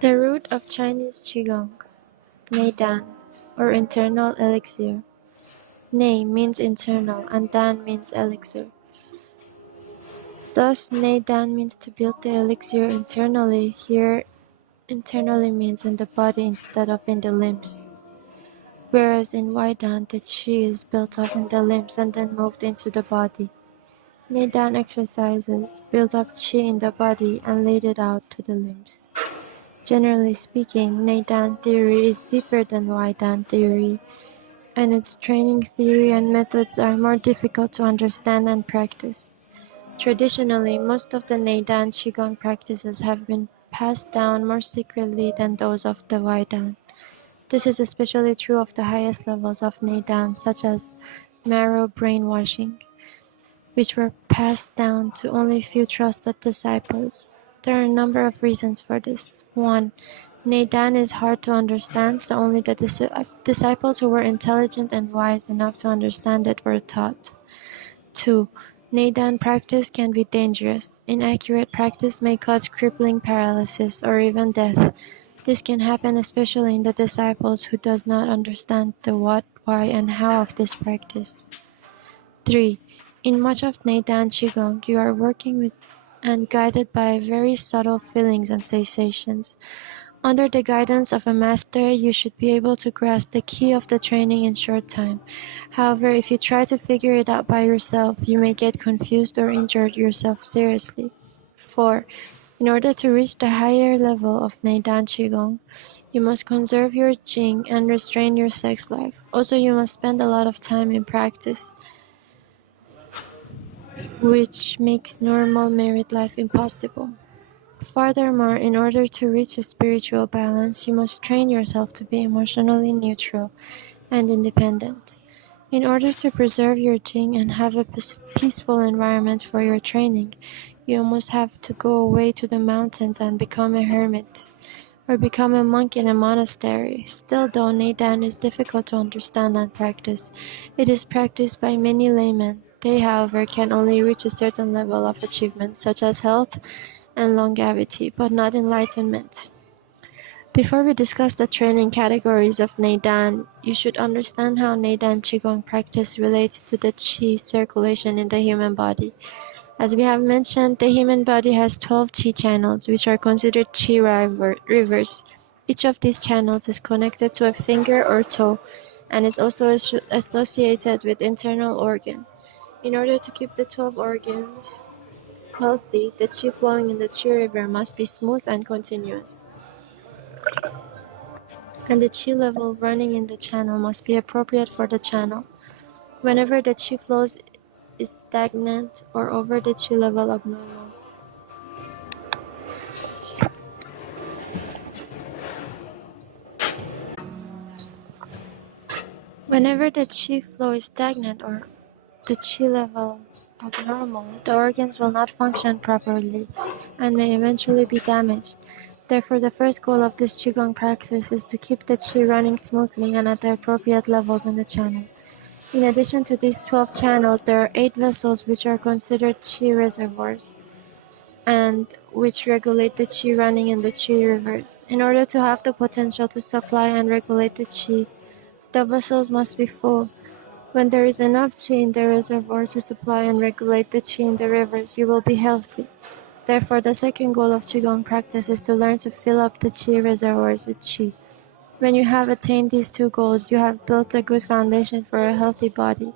The root of Chinese Qigong, Nei Dan, or internal elixir. Nei means internal and Dan means elixir. Thus, Nei Dan means to build the elixir internally. Here, internally means in the body instead of in the limbs. Whereas in Wai Dan, the Qi is built up in the limbs and then moved into the body. Nei Dan exercises build up Qi in the body and lead it out to the limbs. Generally speaking, Nei Dan theory is deeper than Wai Dan theory, and its training theory and methods are more difficult to understand and practice. Traditionally, most of the Nei Dan Qigong practices have been passed down more secretly than those of the Wai Dan. This is especially true of the highest levels of Nei Dan, such as marrow brainwashing, which were passed down to only few trusted disciples. There are a number of reasons for this. 1. Nei Dan is hard to understand, so only the disciples who were intelligent and wise enough to understand it were taught. 2. Nei Dan practice can be dangerous. Inaccurate practice may cause crippling paralysis or even death. This can happen especially in the disciples who does not understand the what, why, and how of this practice. 3. In much of Nei Dan Qigong, you are working with and guided by very subtle feelings and sensations. Under the guidance of a master, you should be able to grasp the key of the training in short time. However, if you try to figure it out by yourself, you may get confused or injure yourself seriously. 4. In order to reach the higher level of Nei Dan Qigong, you must conserve your Jing and restrain your sex life. Also, you must spend a lot of time in practice, which makes normal married life impossible. Furthermore, in order to reach a spiritual balance, you must train yourself to be emotionally neutral and independent. In order to preserve your Jing and have a peaceful environment for your training, you almost have to go away to the mountains and become a hermit, or become a monk in a monastery. Still, though Nei Dan is difficult to understand and practice, it is practiced by many laymen. They, however, can only reach a certain level of achievement, such as health and longevity, but not enlightenment. Before we discuss the training categories of Nei Dan, you should understand how Nei Dan Qigong practice relates to the Qi circulation in the human body. As we have mentioned, the human body has 12 Qi channels, which are considered Qi rivers. Each of these channels is connected to a finger or toe, and is also associated with internal organ. In order to keep the 12 organs healthy, the Qi flowing in the Qi river must be smooth and continuous, and the Qi level running in the channel must be appropriate for the channel. Whenever the Qi flows is stagnant or over the Qi level abnormal, whenever the Qi flow is stagnant or the Qi level abnormal, the organs will not function properly and may eventually be damaged. Therefore, the first goal of this Qigong practice is to keep the Qi running smoothly and at the appropriate levels in the channel. In addition to these 12 channels, there are 8 vessels which are considered Qi reservoirs, and which regulate the Qi running in the Qi rivers. In order to have the potential to supply and regulate the Qi, the vessels must be full. When there is enough Qi in the reservoir to supply and regulate the Qi in the rivers, you will be healthy. Therefore, the second goal of Qigong practice is to learn to fill up the Qi reservoirs with Qi. When you have attained these 2 goals, you have built a good foundation for a healthy body.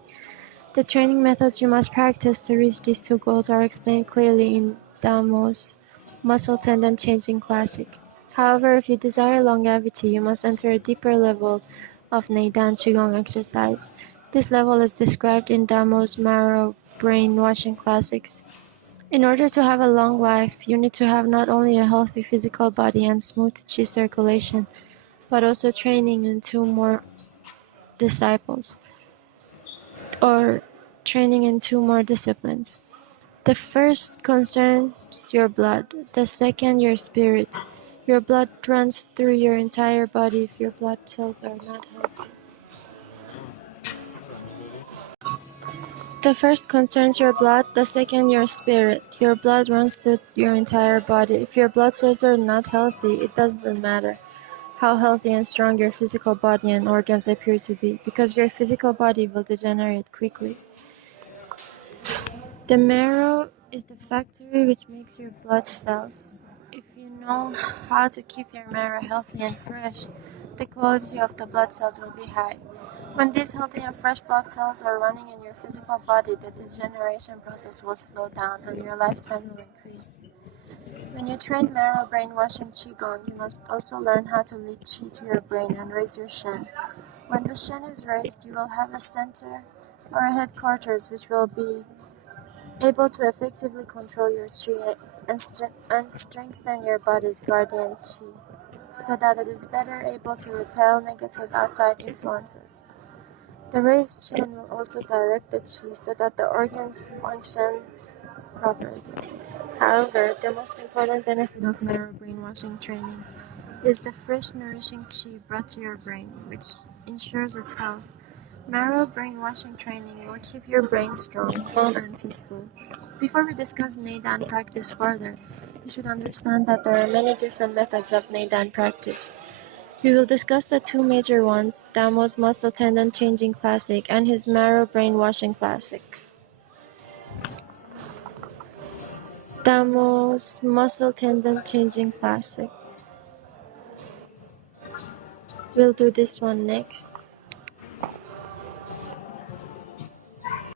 The training methods you must practice to reach these 2 goals are explained clearly in Damo's Muscle Tendon Changing Classic. However, if you desire longevity, you must enter a deeper level of Nei Dan Qigong exercise. This level is described in Damo's Marrow Brainwashing Classics. In order to have a long life, you need to have not only a healthy physical body and smooth Qi circulation, but also training in 2 more disciples, or training in 2 more disciplines. The first concerns your blood, the second your spirit. Your blood runs through your entire body if your blood cells are not healthy. The first concerns your blood, the second your spirit. Your blood runs through your entire body. If your blood cells are not healthy, it doesn't matter how healthy and strong your physical body and organs appear to be, because your physical body will degenerate quickly. The marrow is the factory which makes your blood cells. If you know how to keep your marrow healthy and fresh, the quality of the blood cells will be high. When these healthy and fresh blood cells are running in your physical body, the degeneration process will slow down and your lifespan will increase. When you train marrow brainwashing qigong, you must also learn how to lead qi to your brain and raise your shen. When the shen is raised, you will have a center or a headquarters which will be able to effectively control your qi and strengthen your body's guardian qi, so that it is better able to repel negative outside influences. The raised shen will also direct the qi so that the organs function properly. However, the most important benefit of marrow brainwashing training is the fresh, nourishing qi brought to your brain, which ensures its health. Marrow brainwashing training will keep your brain strong, calm, and peaceful. Before we discuss Neidan practice further, you should understand that there are many different methods of Neidan practice. We will discuss the two major ones, Damo's muscle tendon changing classic and his marrow brainwashing classic. Damo's muscle tendon changing classic. We'll do this one next.